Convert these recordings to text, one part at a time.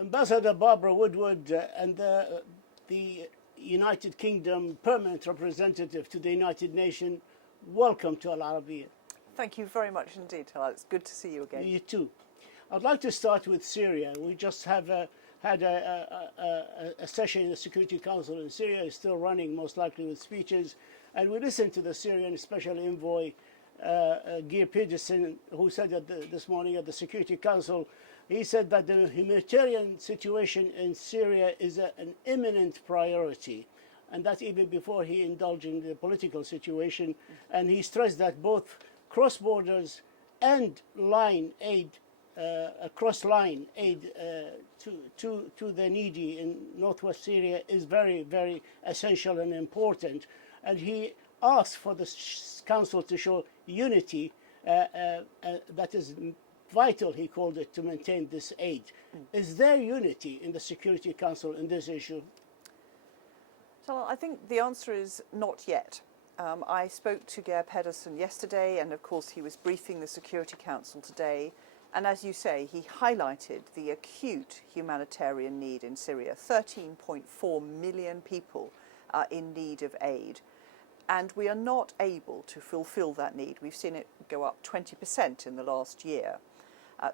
Ambassador Barbara Woodward and the United Kingdom permanent representative to the United Nations, welcome to Al-Arabiya. Thank you very much indeed, Talal. It's good to see you again. You too. I'd like to start with Syria. We just had a session in the Security Council in Syria. It's still running, most likely with speeches. And we listened to the Syrian Special Envoy, Geir Pedersen, who said this morning at the Security Council, he said that the humanitarian situation in Syria is an imminent priority. And that's even before he indulged in the political situation. And he stressed that both cross-borders and line aid, cross-line aid to the needy in northwest Syria is very, very essential and important. And he asked for the Council to show unity that is vital, he called it, to maintain this aid. Is there unity in the Security Council in this issue? So I think the answer is not yet. I spoke to Geir Pedersen yesterday, and of course he was briefing the Security Council today. And as you say, he highlighted the acute humanitarian need in Syria. 13.4 million people are in need of aid. And we are not able to fulfill that need. We've seen it go up 20% in the last year.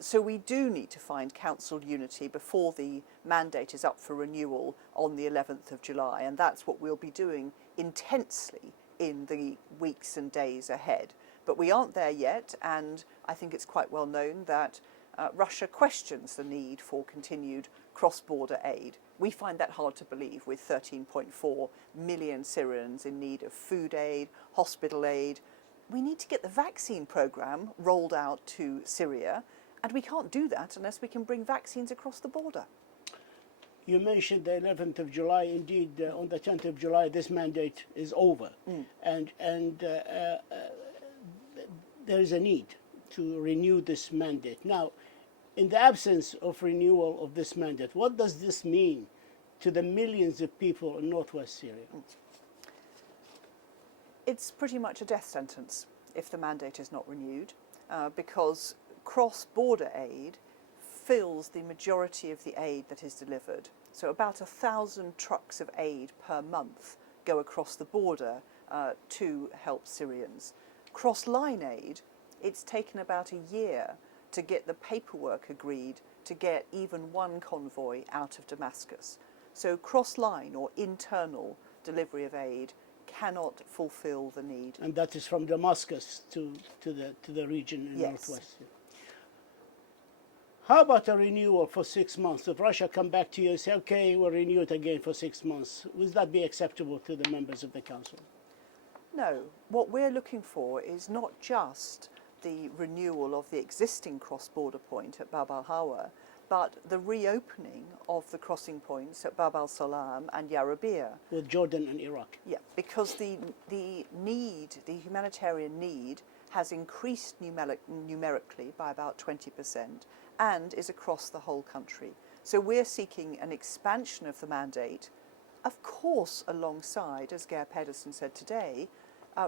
So we do need to find Council unity before the mandate is up for renewal on the 11th of July. And that's what we'll be doing intensely in the weeks and days ahead. But we aren't there yet, and I think it's quite well known that Russia questions the need for continued cross-border aid. We find that hard to believe with 13.4 million Syrians in need of food aid, hospital aid. We need to get the vaccine programme rolled out to Syria, and we can't do that unless we can bring vaccines across the border. You mentioned the 11th of July. Indeed, on the 10th of July, this mandate is over. And there is a need to renew this mandate. Now, in the absence of renewal of this mandate, what does this mean to the millions of people in northwest Syria? It's pretty much a death sentence if the mandate is not renewed, because cross-border aid fills the majority of the aid that is delivered. So about 1,000 trucks of aid per month go across the border to help Syrians. Cross-line aid, it's taken about a year to get the paperwork agreed to get even one convoy out of Damascus. So cross-line or internal delivery of aid cannot fulfill the need. And that is from Damascus to the region in northwest. How about a renewal for 6 months? If Russia come back to you and say, okay, we'll renew it again for 6 months, would that be acceptable to the members of the Council? No. What we're looking for is not just the renewal of the existing cross-border point at Bab al-Hawa, but the reopening of the crossing points at Bab al-Salam and Arabiya. With Jordan and Iraq. Yeah, because the humanitarian need has increased numerically by about 20% and is across the whole country. So we're seeking an expansion of the mandate, of course alongside, as Geir Pedersen said today,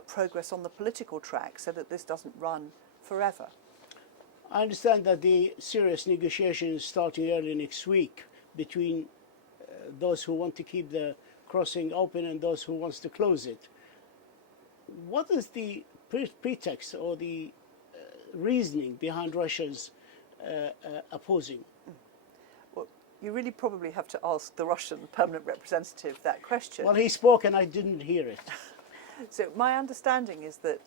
progress on the political track so that this doesn't run forever. I understand that the serious negotiation is starting early next week between those who want to keep the crossing open and those who want to close it. What is the pretext or the reasoning behind Russia's opposing? Well, you really probably have to ask the Russian permanent representative that question. Well, he spoke and I didn't hear it. So my understanding is that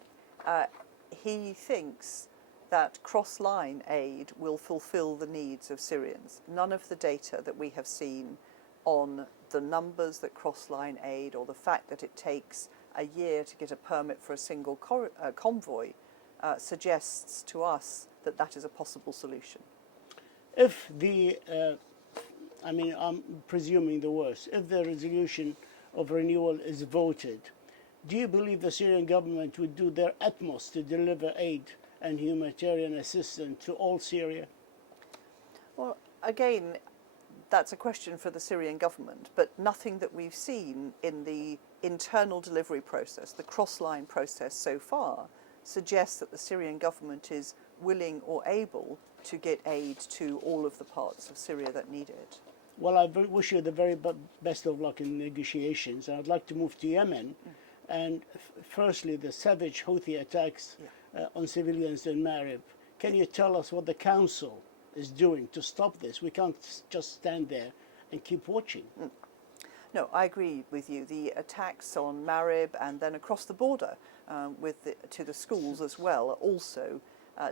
he thinks that cross-line aid will fulfill the needs of Syrians. None of the data that we have seen on the numbers that cross-line aid or the fact that it takes a year to get a permit for a single convoy suggests to us that that is a possible solution. If the, I'm presuming the worst, if the resolution of renewal is voted, do you believe the Syrian government would do their utmost to deliver aid and humanitarian assistance to all Syria? Well, again, that's a question for the Syrian government, but nothing that we've seen in the internal delivery process, the cross-line process so far, suggests that the Syrian government is willing or able to get aid to all of the parts of Syria that need it. Well, I wish you the very best of luck in negotiations. I'd like to move to Yemen. And firstly, the savage Houthi attacks on civilians in Marib. Can you tell us what the Council is doing to stop this? We can't just stand there and keep watching. No, I agree with you. The attacks on Marib and then across the border to the schools as well are also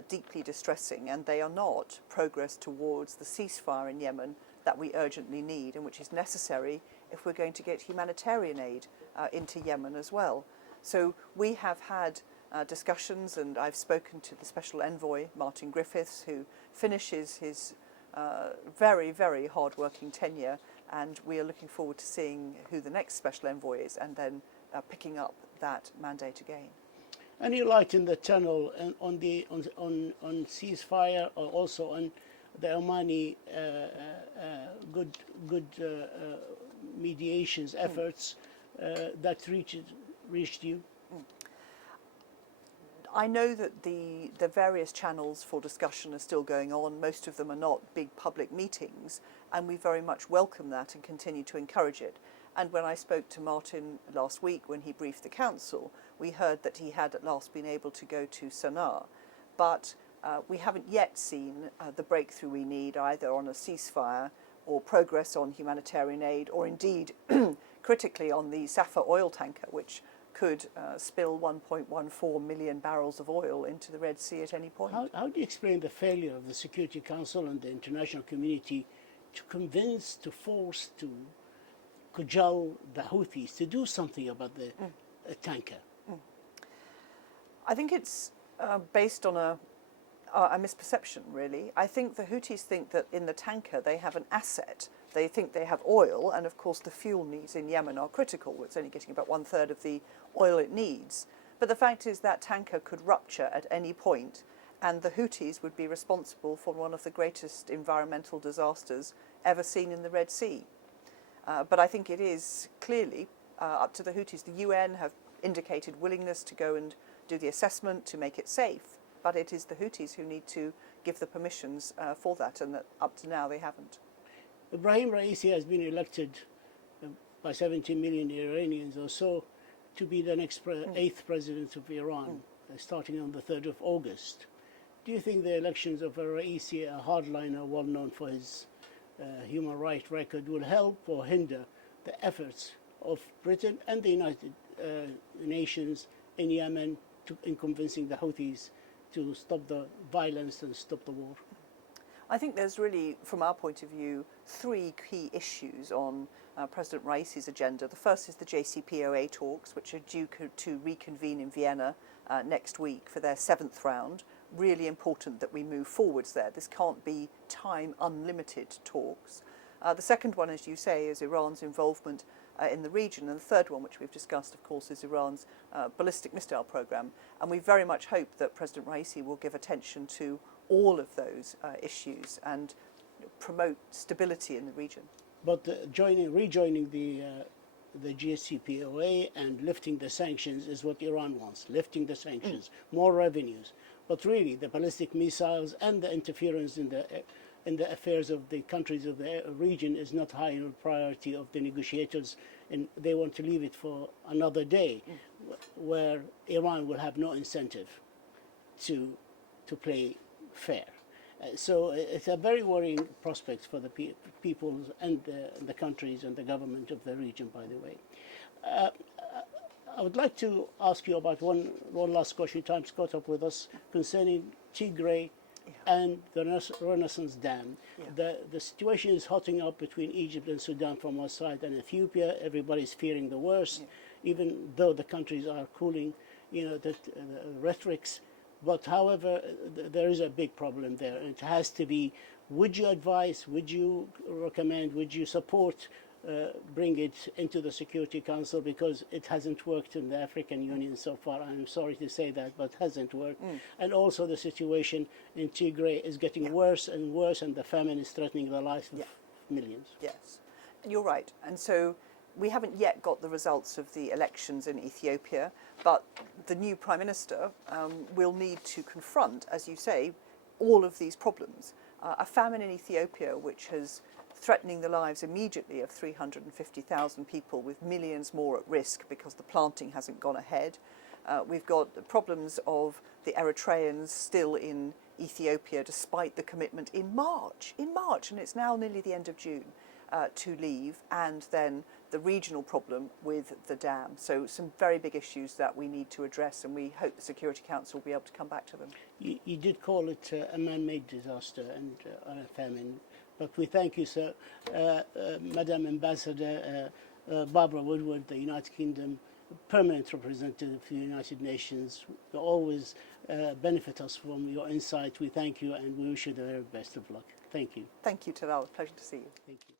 deeply distressing, and they are not progress towards the ceasefire in Yemen that we urgently need and which is necessary if we're going to get humanitarian aid into Yemen as well. So we have had discussions, and I've spoken to the Special Envoy, Martin Griffiths, who finishes his very, very hard-working tenure, and we are looking forward to seeing who the next Special Envoy is and then picking up that mandate again. Any light in the tunnel on ceasefire, or also on the Omani good mediations efforts that reached you? I know that the various channels for discussion are still going on. Most of them are not big public meetings, and we very much welcome that and continue to encourage it. And when I spoke to Martin last week when he briefed the Council, we heard that he had at last been able to go to Sana'a. But we haven't yet seen the breakthrough we need either on a ceasefire or progress on humanitarian aid, or indeed critically on the Safa oil tanker, which could spill 1.14 million barrels of oil into the Red Sea at any point. How do you explain the failure of the Security Council and the international community to convince, to force, to cajole the Houthis to do something about the tanker? I think it's based on a misperception, really. I think the Houthis think that in the tanker they have an asset. They think they have oil, and of course the fuel needs in Yemen are critical. It's only getting about 1/3 of the oil it needs. But the fact is that tanker could rupture at any point, and the Houthis would be responsible for one of the greatest environmental disasters ever seen in the Red Sea. But I think it is clearly up to the Houthis. The UN have indicated willingness to go and do the assessment to make it safe, but it is the Houthis who need to give the permissions for that, and that up to now they haven't. Ibrahim Raisi has been elected by 70 million Iranians or so to be the next 8th president of Iran, starting on the 3rd of August. Do you think the elections of Raisi, a hardliner well known for his human rights record, will help or hinder the efforts of Britain and the United Nations in Yemen in convincing the Houthis to stop the violence and stop the war? I think there's really, from our point of view, 3 key issues on President Raisi's agenda. The first is the JCPOA talks, which are due to reconvene in Vienna next week for their 7th round. Really important that we move forwards there. This can't be time unlimited talks. The second one, as you say, is Iran's involvement in the region. And the third one, which we've discussed, of course, is Iran's ballistic missile program. And we very much hope that President Raisi will give attention to all of those issues and promote stability in the region. But rejoining the JCPOA and lifting the sanctions is what Iran wants, lifting the sanctions, more revenues. But really, the ballistic missiles and the interference in the affairs of the countries of the region is not high on the priority of the negotiators, and they want to leave it for another day, where Iran will have no incentive to play fair. So it's a very worrying prospect for the peoples and the countries and the government of the region, by the way. I would like to ask you about one last question. Time's caught up with us concerning Tigray and the Renaissance Dam. The situation is hotting up between Egypt and Sudan from one side and Ethiopia. Everybody's fearing the worst, even though the countries are cooling, the rhetorics. But however, there is a big problem there. It has to be, would you advise, would you recommend, would you support bring it into the Security Council, because it hasn't worked in the African Union so far. I'm sorry to say that, but it hasn't worked. And also the situation in Tigray is getting worse and worse, and the famine is threatening the lives of millions. Yes, you're right. And so we haven't yet got the results of the elections in Ethiopia, but the new Prime Minister will need to confront, as you say, all of these problems. A famine in Ethiopia, which has threatening the lives immediately of 350,000 people, with millions more at risk because the planting hasn't gone ahead. We've got the problems of the Eritreans still in Ethiopia despite the commitment in March, and it's now nearly the end of June, to leave, and then the regional problem with the dam. So some very big issues that we need to address, and we hope the Security Council will be able to come back to them. You did call it a man-made disaster and a famine, but we thank you, sir. Madam Ambassador Barbara Woodward, the United Kingdom permanent representative for the United Nations. You always benefit us from your insight. We thank you and we wish you the very best of luck. Thank you. Thank you, Talal. Pleasure to see you. Thank you.